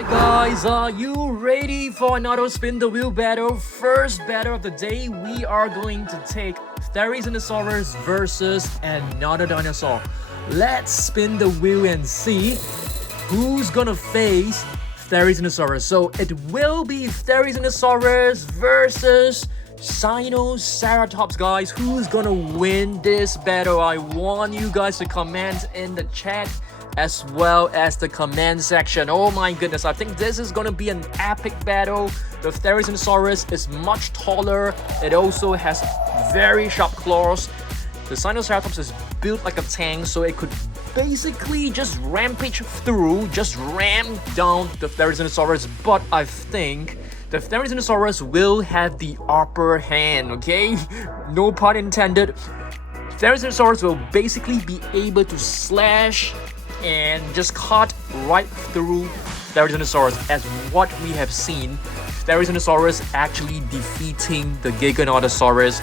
Alright guys, are you ready for another spin the wheel battle? First battle of the day, we are going to take Therizinosaurus versus another dinosaur. Let's spin the wheel and see who's gonna face Therizinosaurus. So it will be Therizinosaurus versus Sinoceratops, guys. Who's gonna win this battle? I want you guys to comment in the chat as well as the comment section. Oh my goodness, I think this is gonna be an epic battle. The Therizinosaurus is much taller. It also has very sharp claws. The Sinoceratops is built like a tank, so it could basically just rampage through, just ram down the Therizinosaurus. But I think the Therizinosaurus will have the upper hand, okay? No pun intended. Therizinosaurus will basically be able to slash and just cut right through Therizinosaurus, as what we have seen Therizinosaurus actually defeating the Giganotosaurus,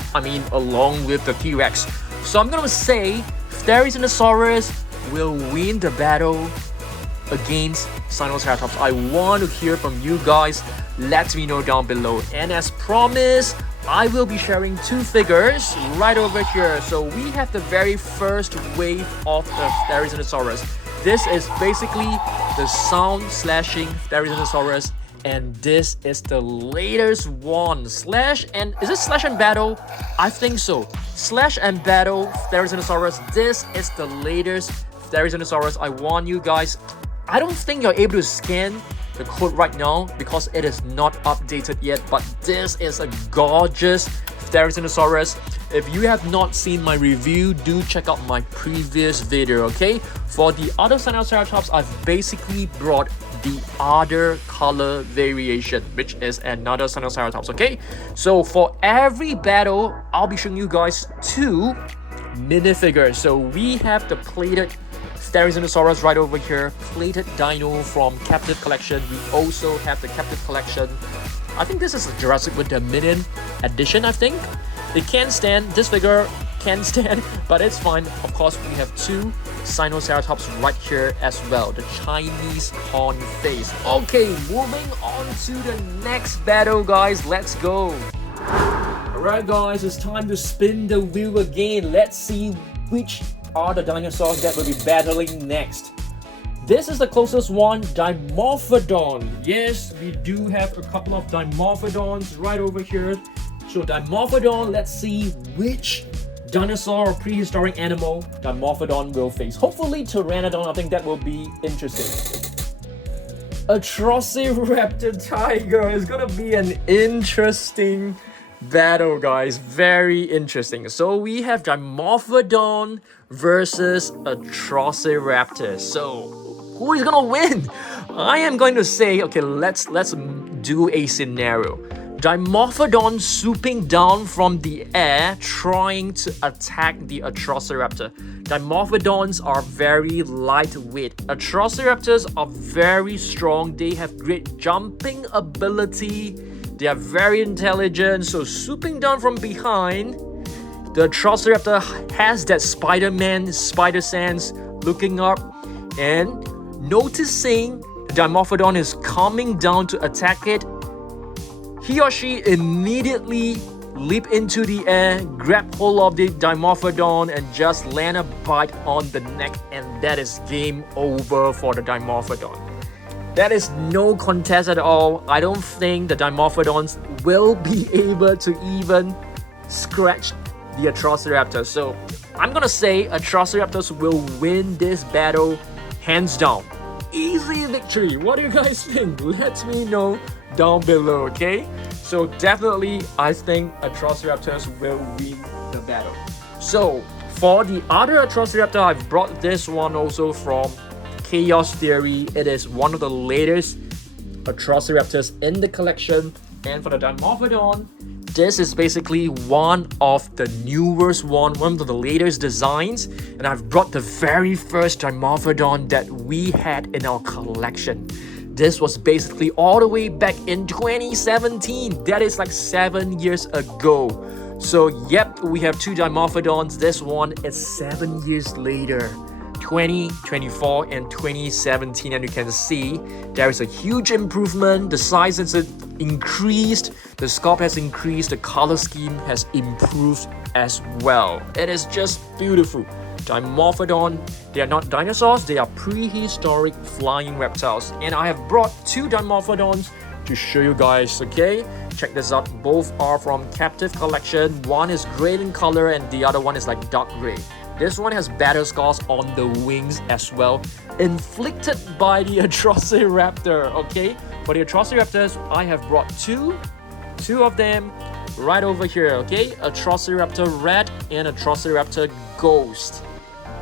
along with the T-Rex. So I'm gonna say Therizinosaurus will win the battle against Sinoceratops. I want to hear from you guys. Let me know down below. And as promised, I will be sharing two figures right over here. So we have the very first wave of the Therizinosaurus. This is basically the sound slashing Therizinosaurus, and this is the latest one. Slash and is it slash and battle? I think so. Slash and battle Therizinosaurus. This is the latest Therizinosaurus. I want you guys. I don't think you're able to scan the code right now because it is not updated yet, but this is a gorgeous Therizinosaurus. If you have not seen my review, do check out my previous video, okay? For the other Sinoceratops, I've basically brought the other color variation, which is another Sinoceratops, okay? So for every battle, I'll be showing you guys two minifigures. So we have the plated Therizinosaurus right over here, plated dino from Captive Collection. We also have the Captive Collection. I think this is a Jurassic with the Minion edition, I think. It can stand, this figure can stand, but it's fine. Of course, we have two Sinoceratops right here as well, the Chinese horn face. Okay, moving on to the next battle, guys. Let's go. Alright guys, it's time to spin the wheel again. Let's see which are the dinosaurs that will be battling next. This is the closest one, Dimorphodon. Yes, we do have a couple of Dimorphodons right over here. So Dimorphodon, let's see which dinosaur or prehistoric animal Dimorphodon will face. Hopefully Pterandon, I think that will be interesting. Atrociraptor tiger is gonna be an interesting battle, guys. Very interesting. So we have Dimorphodon versus Atrociraptor. So who is gonna win? I am going to say, okay, let's do a scenario. Dimorphodon swooping down from the air, trying to attack the Atrociraptor. Dimorphodons are very lightweight. Atrociraptors are very strong. They have great jumping ability. They are very intelligent. So swooping down from behind, the Atrociraptor has that Spider-Man spider sense, looking up and noticing the Dimorphodon is coming down to attack it. He or she immediately leap into the air, grab hold of the Dimorphodon, and just land a bite on the neck, and that is game over for the Dimorphodon. That is no contest at all. I don't think the Dimorphodons will be able to even scratch the Atrociraptor. So I'm gonna say Atrociraptors will win this battle hands down. Easy victory. What do you guys think? Let me know down below, okay? So definitely I think Atrociraptors will win the battle. So for the other Atrociraptor, I've brought this one also from Chaos Theory. It is one of the latest Atrociraptors in the collection. And for the Dimorphodon, this is basically one of the newest one of the latest designs, and I've brought the very first Dimorphodon that we had in our collection. This was basically all the way back in 2017. That is like 7 years ago. So yep, we have two Dimorphodons. This one is 7 years later. 2024 and 2017, and you can see there is a huge improvement. The size has increased, the scope has increased, the color scheme has improved as well. It is just beautiful. Dimorphodon, they are not dinosaurs, they are prehistoric flying reptiles, and I have brought two Dimorphodons to show you guys. Okay, check this out. Both are from captive collection. One is gray in color and the other one is like dark gray. This one has battle scars on the wings as well, inflicted by the Atrociraptor. Okay, for the Atrociraptors, I have brought two of them right over here. Okay, Atrociraptor Red and Atrociraptor Ghost.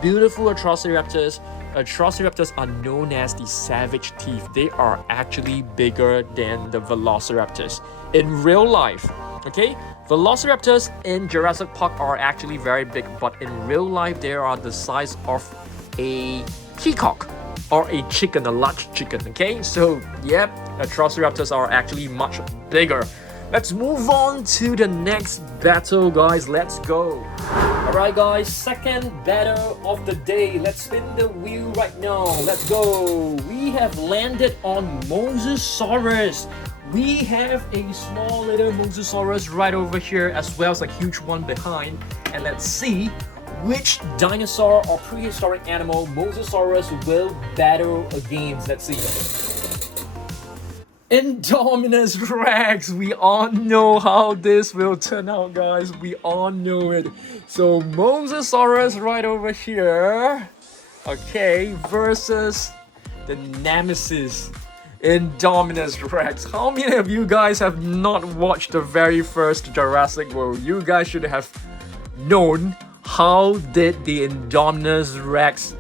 Beautiful Atrociraptors. Atrociraptors are known as the savage teeth. They are actually bigger than the Velociraptors in real life. Okay, Velociraptors in Jurassic Park are actually very big, but in real life they are the size of a peacock or a chicken, a large chicken. Okay, so yep, Atrociraptors are actually much bigger. Let's move on to the next battle, guys. Let's go. Alright guys, second battle of the day. Let's spin the wheel right now. Let's go. We have landed on Majungasaurus. We have a small little Majungasaurus right over here, as well as a huge one behind. And let's see which dinosaur or prehistoric animal Majungasaurus will battle against. Let's see. Indominus Rex. We all know how this will turn out, guys. We all know it. So Majungasaurus right over here, okay, versus the nemesis Indominus Rex. How many of you guys have not watched the very first Jurassic World? You guys should have known how did the Indominus Rex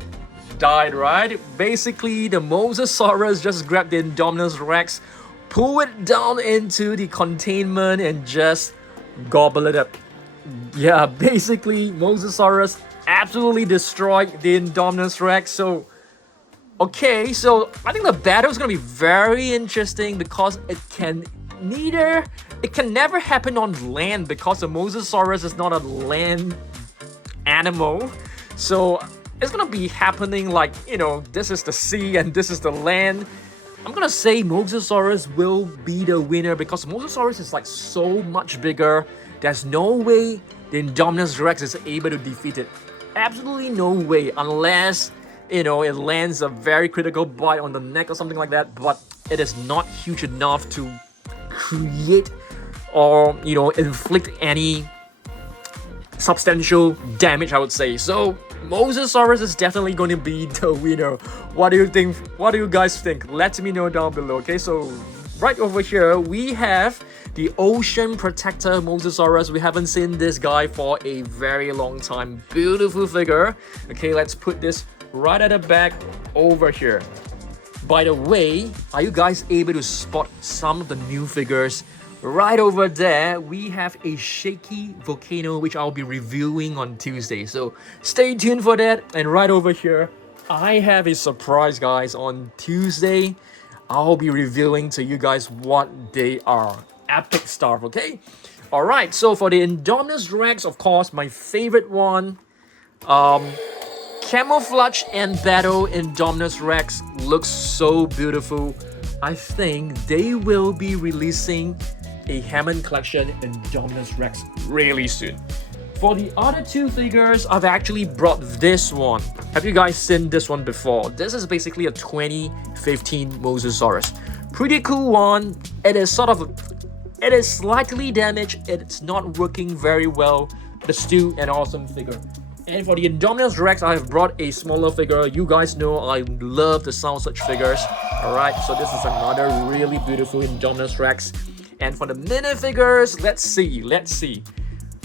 died, right? Basically, the Majungasaurus just grabbed the Indominus Rex, pull it down into the containment and just gobble it up. Yeah, basically Majungasaurus absolutely destroyed the Indominus Rex. So okay, so I think the battle is gonna be very interesting because it can never happen on land because the Majungasaurus is not a land animal. So it's gonna be happening like, you know, this is the sea and this is the land. I'm gonna say Majungasaurus will be the winner because Majungasaurus is like so much bigger. There's no way the Indominus Rex is able to defeat it. Absolutely no way, unless, you know, it lands a very critical bite on the neck or something like that. But it is not huge enough to create or, you know, inflict any substantial damage, I would say. So Majungasaurus is definitely going to be the winner. What do you think? What do you guys think? Let me know down below. Okay, so right over here we have the ocean protector Majungasaurus. We haven't seen this guy for a very long time. Beautiful figure. Okay, let's put this right at the back over here. By the way, are you guys able to spot some of the new figures? Right over there, we have a shaky volcano, which I'll be reviewing on Tuesday. So stay tuned for that. And right over here, I have a surprise, guys. On Tuesday, I'll be revealing to you guys what they are. Epic stuff, okay? Alright, so for the Indominus Rex, of course, my favorite one, Camouflage and Battle Indominus Rex looks so beautiful. I think they will be releasing a Hammond Collection Indominus Rex really soon. For the other two figures, I've actually brought this one. Have you guys seen this one before? This is basically a 2015 Majungasaurus. Pretty cool one. It is slightly damaged. It's not working very well, but still an awesome figure. And for the Indominus Rex, I have brought a smaller figure. You guys know I love the sound of such figures. Alright, so this is another really beautiful Indominus Rex. And for the minifigures, let's see.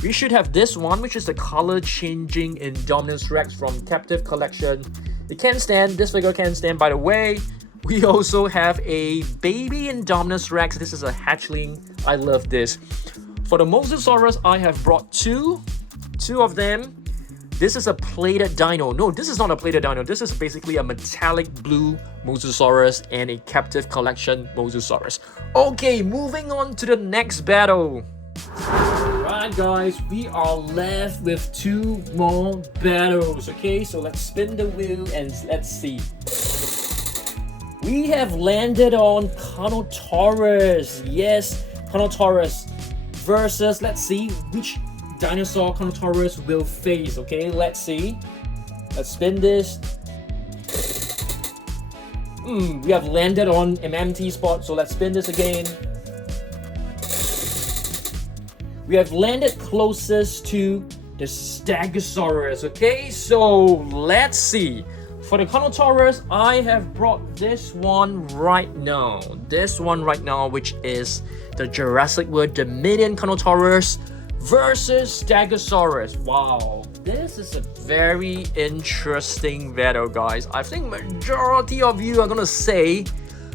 We should have this one, which is the color-changing Indominus Rex from Captive Collection. This figure can stand, by the way. We also have a baby Indominus Rex. This is a hatchling. I love this. For the Majungasaurus, I have brought two of them. This is a plated dino. No, this is not a plated dino. This is basically a metallic blue Majungasaurus and a Captive Collection Majungasaurus. Okay, moving on to the next battle. Alright guys, we are left with 2 more battles. Okay, so let's spin the wheel and let's see. We have landed on Carnotaurus. Yes, Carnotaurus versus, let's see which dinosaur Carnotaurus will face. Okay, let's see. Let's spin this. We have landed on an empty spot, so let's spin this again. We have landed closest to the Stegosaurus. Okay, so let's see. For the Carnotaurus, I have brought this one right now. This one right now, which is the Jurassic World Dominion Carnotaurus versus Stegosaurus. Wow, this is a very interesting battle, guys. I think majority of you are gonna say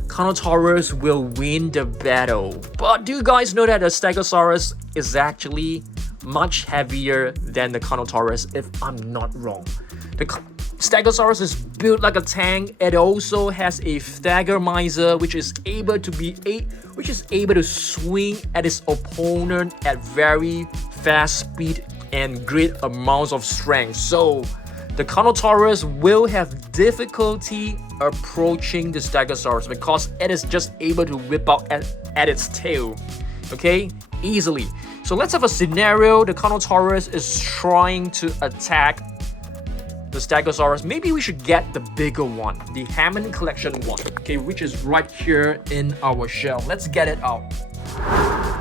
Carnotaurus will win the battle. But do you guys know that the Stegosaurus is actually much heavier than the Carnotaurus, if I'm not wrong? The Stegosaurus is built like a tank. It also has a Thagomizer, which is able to swing at its opponent at very fast speed and great amounts of strength. So the Carnotaurus will have difficulty approaching the Stegosaurus because it is just able to whip out at its tail, okay, easily. So let's have a scenario. The Carnotaurus is trying to attack the Stegosaurus. Maybe we should get the bigger one, the Hammond Collection one, okay, which is right here in our shell. Let's get it out.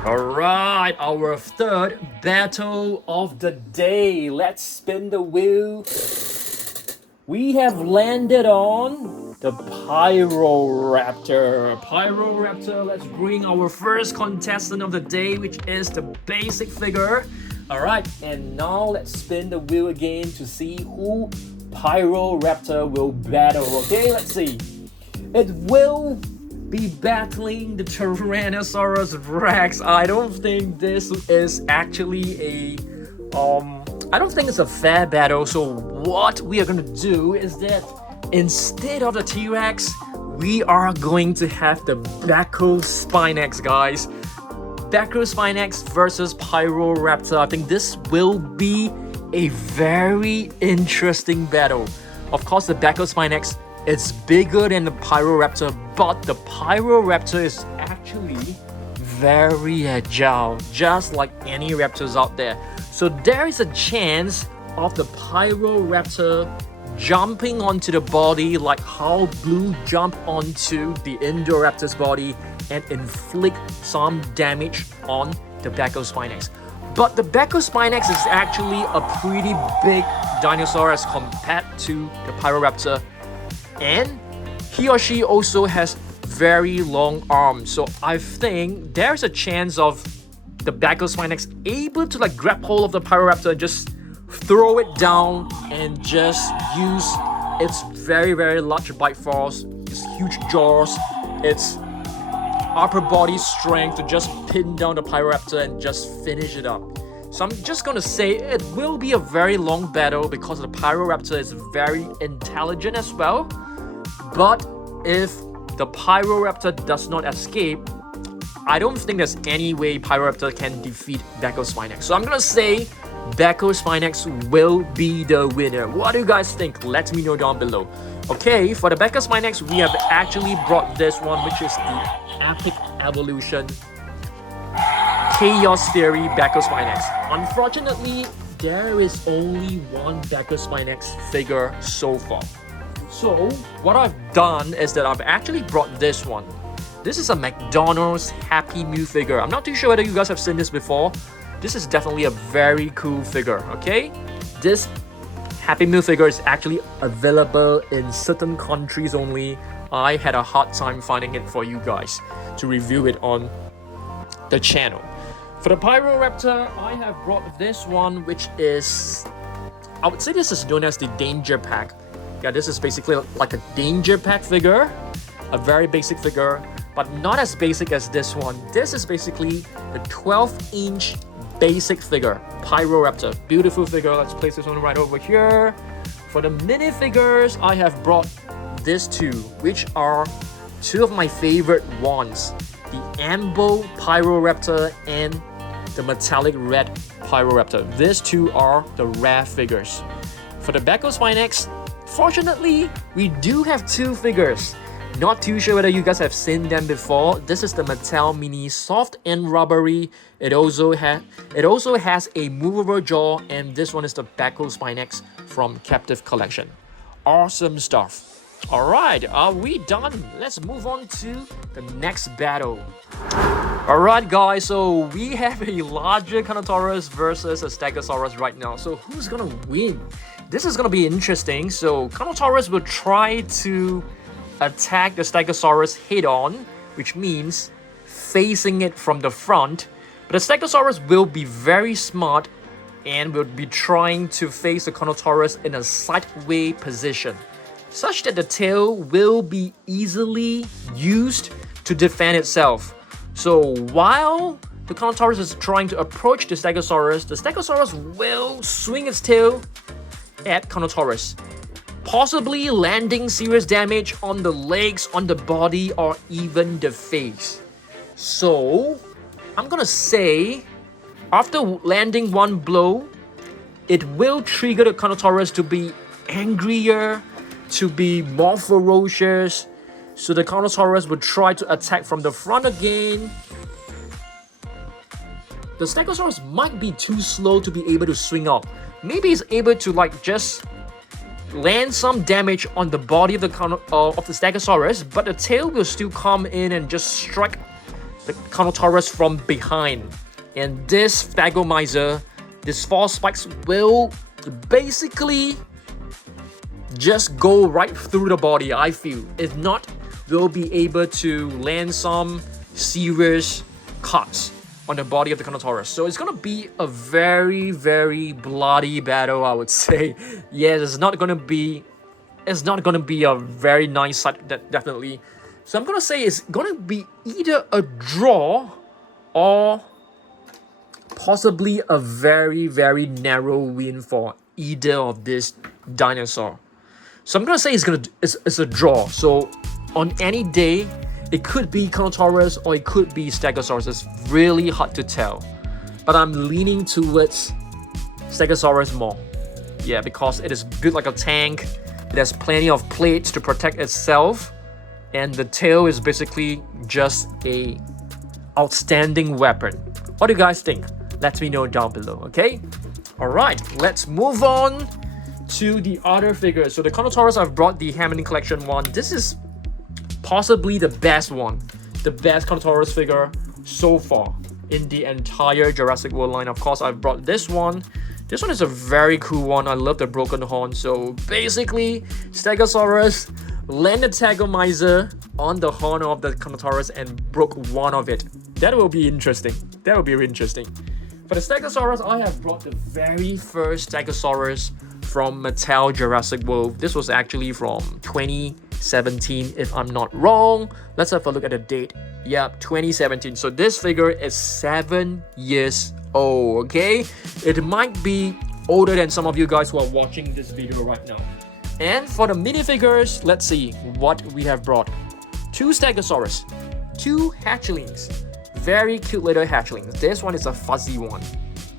Alright, our third battle of the day. Let's spin the wheel. We have landed on the Pyroraptor. Pyroraptor, let's bring our first contestant of the day, which is the basic figure. Alright, and now let's spin the wheel again to see who Pyroraptor will battle. Okay, let's see. It will be battling the Tyrannosaurus Rex. I don't think this is actually a I don't think it's a fair battle. So what we are gonna do is that instead of the T-Rex, we are going to have the Brachiospinax, guys. Brachiospinax versus Pyroraptor. I think this will be a very interesting battle. Of course, the Brachiospinax is bigger than the Pyroraptor, but the Pyroraptor is actually very agile, just like any raptors out there. So there is a chance of the Pyroraptor jumping onto the body like how Blue jumped onto the Indoraptor's body and inflict some damage on the Brachiospinax. But the Brachiospinax is actually a pretty big dinosaur as compared to the Pyroraptor, and he or she also has very long arms. So I think there's a chance of the Brachiospinax able to like grab hold of the Pyroraptor and just throw it down and just use its very large bite force, its huge jaws, its upper body strength to just pin down the Pyroraptor and just finish it up. So I'm just gonna say it will be a very long battle because the Pyroraptor is very intelligent as well. But if the Pyroraptor does not escape, I don't think there's any way Pyroraptor can defeat Brachiospinax. So I'm gonna say Brachiospinax will be the winner. What do you guys think? Let me know down below. Okay, for the Brachiospinax, we have actually brought this one, which is the Epic Evolution Chaos Theory Brachiospinax. Unfortunately, there is only one Brachiospinax figure so far. So what I've done is that I've actually brought this one. This is a McDonald's Happy Meal figure. I'm not too sure whether you guys have seen this before. This is definitely a very cool figure, okay? This Happy Meal figure is actually available in certain countries only. I had a hard time finding it for you guys to review it on the channel. For the Pyroraptor, I have brought this one, which is, I would say this is known as the Danger Pack. Yeah, this is basically like a Danger Pack figure, a very basic figure, but not as basic as this one. This is basically the 12-inch basic figure, Pyroraptor. Beautiful figure. Let's place this one right over here. For the minifigures, I have brought these two, which are two of my favorite ones. The Ambo Pyroraptor and the metallic red Pyroraptor. These two are the rare figures. For the Baccospinax, fortunately, we do have two figures. Not too sure whether you guys have seen them before. This is the Mattel Mini, soft and rubbery. It also has a movable jaw, and this one is the Baccospinax from Captive Collection. Awesome stuff. Alright, are we done? Let's move on to the next battle. Alright guys, so we have a larger Carnotaurus versus a Stegosaurus right now. So who's gonna win? This is gonna be interesting. So Carnotaurus will try to attack the Stegosaurus head-on, which means facing it from the front. But the Stegosaurus will be very smart and will be trying to face the Carnotaurus in a sideway position, such that the tail will be easily used to defend itself. So while the Carnotaurus is trying to approach the Stegosaurus will swing its tail at Carnotaurus, possibly landing serious damage on the legs, on the body, or even the face. So I'm gonna say, after landing one blow, it will trigger the Carnotaurus to be angrier, to be more ferocious. So the Carnotaurus will try to attack from the front again. The Stegosaurus might be too slow to be able to swing up. Maybe it's able to just land some damage on the body of the Stegosaurus, but the tail will still come in and just strike the Carnotaurus from behind. And this Thagomizer, these 4 spikes will basically just go right through the body, I feel. If not, we'll be able to land some serious cuts on the body of the Carnotaurus. So it's gonna be a very, very bloody battle, I would say. Yes, it's not gonna be a very nice sight, definitely. So I'm gonna say it's gonna be either a draw or possibly a very, very narrow win for either of this dinosaur. So I'm gonna say it's a draw. So on any day, it could be Carnotaurus or it could be Stegosaurus. It's really hard to tell. But I'm leaning towards Stegosaurus more. Yeah, because it is built like a tank. It has plenty of plates to protect itself. And the tail is basically just a outstanding weapon. What do you guys think? Let me know down below, okay? Alright, let's move on to the other figures. So the Carnotaurus, I've brought the Hammond Collection one. This is possibly the best one, the best Carnotaurus figure so far in the entire Jurassic World line. Of course, I've brought this one. This one is a very cool one. I love the broken horn. So basically, Stegosaurus landed Thagomizer on the horn of the Carnotaurus and broke one of it. That will be interesting. That will be interesting. For the Stegosaurus, I have brought the very first Stegosaurus from Mattel Jurassic World. This was actually from 2017, if I'm not wrong. Let's have a look at the date. Yep, 2017. So this figure is 7 years old, okay? It might be older than some of you guys who are watching this video right now. And for the minifigures, let's see what we have brought. 2 Stegosaurus, 2 hatchlings. Very cute little hatchlings. This one is a fuzzy one.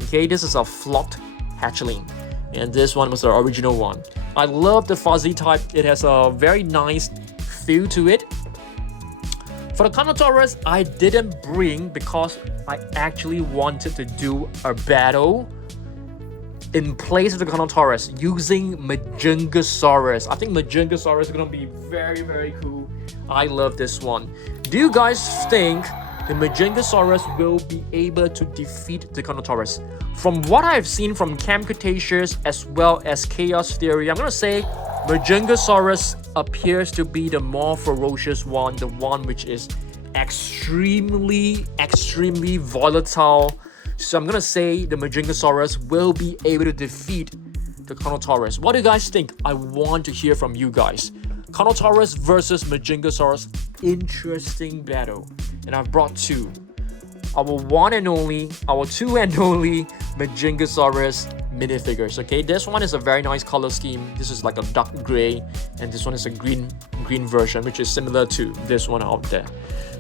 Okay, this is a flocked hatchling. And this one was the original one. I love the fuzzy type. It has a very nice feel to it. For the Carnotaurus, I didn't bring because I actually wanted to do a battle in place of the Carnotaurus using Majungasaurus. I think Majungasaurus is gonna be very, very cool. I love this one. Do you guys think the Majungasaurus will be able to defeat the Carnotaurus? From what I've seen from Cam Cretaceous as well as Chaos Theory, I'm gonna say Majungasaurus appears to be the more ferocious one, the one which is extremely volatile. So I'm gonna say the Majungasaurus will be able to defeat the Carnotaurus. What do you guys think? I want to hear from you guys. Carnotaurus versus Majungasaurus, interesting battle. And I've brought 2. Our 2 and only Majungasaurus minifigures. Okay, this one is a very nice color scheme. This is like a dark gray, and this one is a green version, which is similar to this one out there.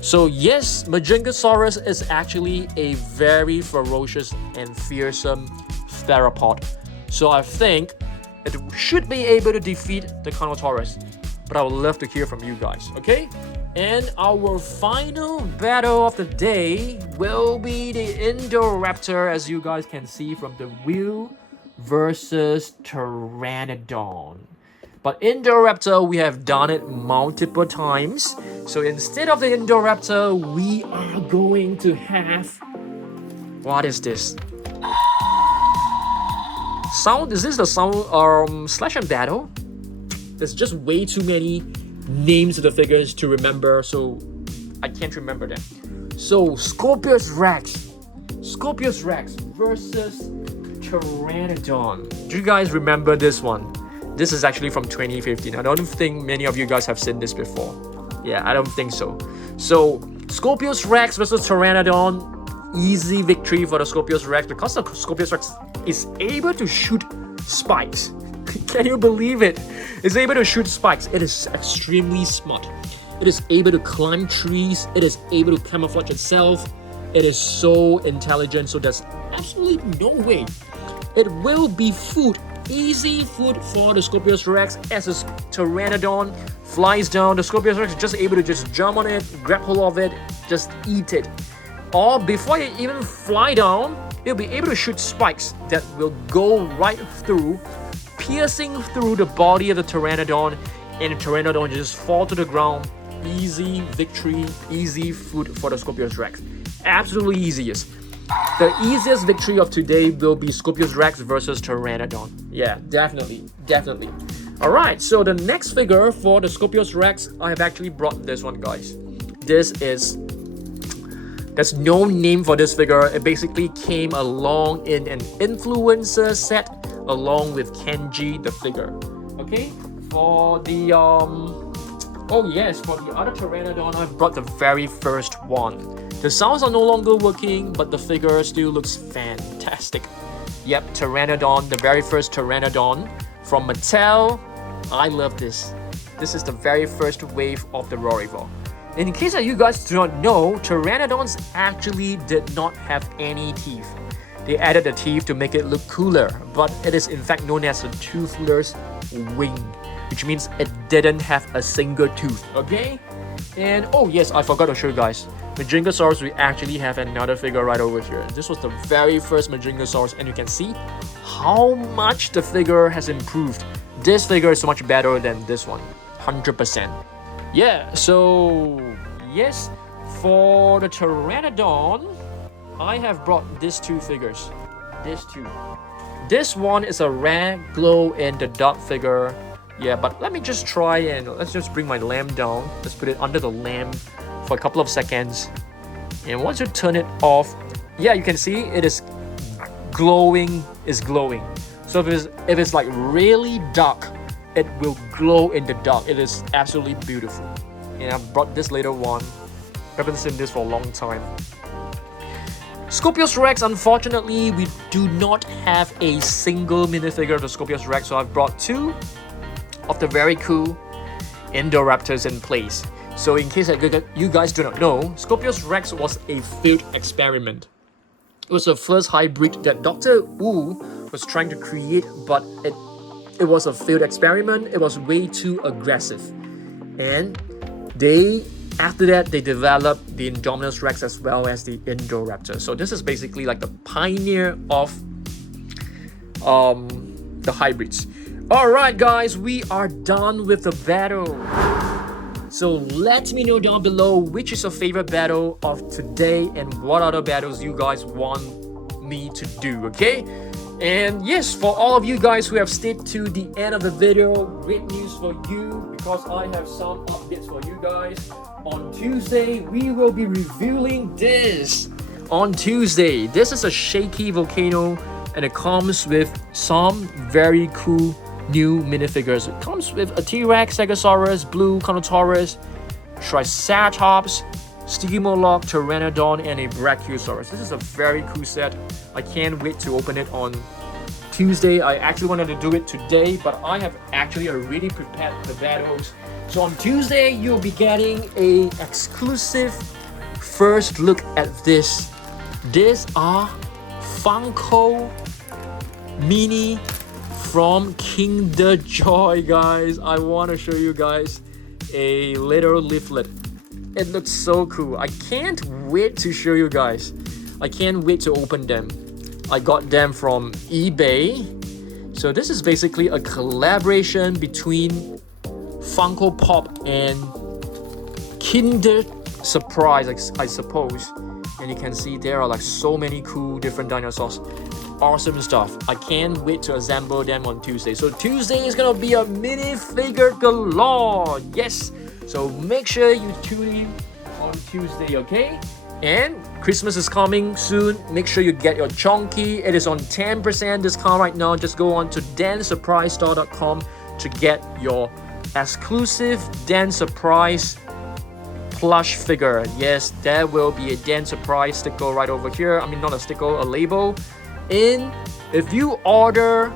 So yes, Majungasaurus is actually a very ferocious and fearsome theropod. So I think it should be able to defeat the Carnotaurus. But I would love to hear from you guys, okay? And our final battle of the day will be the Indoraptor, as you guys can see from the wheel, versus Pterandon. But Indoraptor, we have done it multiple times. So instead of the Indoraptor, we are going to have... What is this? Sound? Is this the sound slash and battle? There's just way too many names of the figures to remember, so I can't remember them. So Scorpios Rex versus Pterandon. Do you guys remember this one? This is actually from 2015. I don't think many of you guys have seen this before. Yeah, I don't think so. So Scorpios Rex versus Pterandon. Easy victory for the Scorpios Rex because the Scorpios Rex is able to shoot spikes. Can you believe it? It's able to shoot spikes. It is extremely smart. It is able to climb trees. It is able to camouflage itself. It is so intelligent, so there's absolutely no way it will be food. Easy food for the Scorpios Rex as the Pterandon flies down. The Scorpios Rex is just able to just jump on it, grab hold of it, just eat it. Or before it even fly down, it'll be able to shoot spikes that will go right through, piercing through the body of the Pterandon, and the Pterandon just fall to the ground. Easy victory, easy food for the Scorpios Rex. Absolutely easiest. The easiest victory of today will be Scorpios Rex versus Pterandon. Yeah, definitely. Alright, so the next figure for the Scorpios Rex, I have actually brought this one, guys. There's no name for this figure. It basically came along in an influencer set along with Kenji the figure. Okay, for the oh yes, for the other Pterandon, I've brought the very first one. The sounds are no longer working, but the figure still looks fantastic. Yep, Pterandon, the very first Pterandon from Mattel. I love this. This is the very first wave of the Rorival. In case that you guys do not know, Pterandons actually did not have any teeth. They added the teeth to make it look cooler, but it is in fact known as a toothless wing, which means it didn't have a single tooth, okay? And oh yes, I forgot to show you guys. Majungasaurus, we actually have another figure right over here. This was the very first Majungasaurus, and you can see how much the figure has improved. This figure is so much better than this one, 100%. Yeah, so yes, for the Pterandon, I have brought these two figures. These two. This one is a rare glow-in-the-dark figure. Yeah, but let me just try and let's just bring my lamp down. Let's put it under the lamp for a couple of seconds. And once you turn it off, yeah, you can see it is glowing. So if it's like really dark, it will glow in the dark. It is absolutely beautiful. And I brought this later one. I've been seeing this for a long time. Scorpios Rex, unfortunately, we do not have a single minifigure of the Scorpios Rex, so I've brought two of the very cool Indoraptors in place. So in case you guys do not know, Scorpios Rex was a failed experiment. It was the first hybrid that Dr. Wu was trying to create, but it was a failed experiment. It was way too aggressive. And after that, they developed the Indominus Rex as well as the Indoraptor. So this is basically like the pioneer of the hybrids. Alright guys, we are done with the battle. So let me know down below which is your favorite battle of today and what other battles you guys want me to do, okay? And yes, for all of you guys who have stayed to the end of the video, great news for you because I have some updates for you guys. On Tuesday, we will be revealing this. On Tuesday, this is a shaky volcano and it comes with some very cool new minifigures. It comes with a T-Rex, Stegosaurus, Blue, Carnotaurus, Triceratops, Stygimoloch, Pterandon, and a Brachiosaurus. This is a very cool set. I can't wait to open it on Tuesday. I actually wanted to do it today, but I have actually already prepared the battles So on Tuesday, you'll be getting a exclusive first look at this. These are Funko Mini from Kinder Joy, guys. I want to show you guys a little leaflet. It looks so cool. I can't wait to show you guys. I can't wait to open them. I got them from eBay. So this is basically a collaboration between Funko Pop and Kinder Surprise, I suppose. And you can see there are like so many cool different dinosaurs. Awesome stuff. I can't wait to assemble them on Tuesday. So Tuesday is gonna be a minifigure galore. Yes. So make sure you tune in on Tuesday, okay? And Christmas is coming soon. Make sure you get your chonky. It is on 10% discount right now. Just go on to dansurprisestore.com to get your exclusive Dan Surprise plush figure. Yes, there will be a Dan Surprise sticker right over here. I mean, not a sticker, a label. And if you order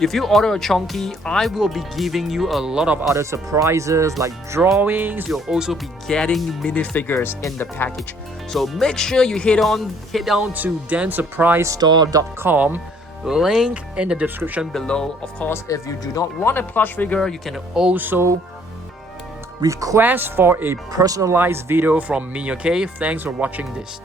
a chunky, I will be giving you a lot of other surprises like drawings. You'll also be getting minifigures in the package. So make sure you head down to dansurprisestore.com. Link in the description below. Of course, if you do not want a plush figure, you can also request for a personalized video from me, okay? Thanks for watching this.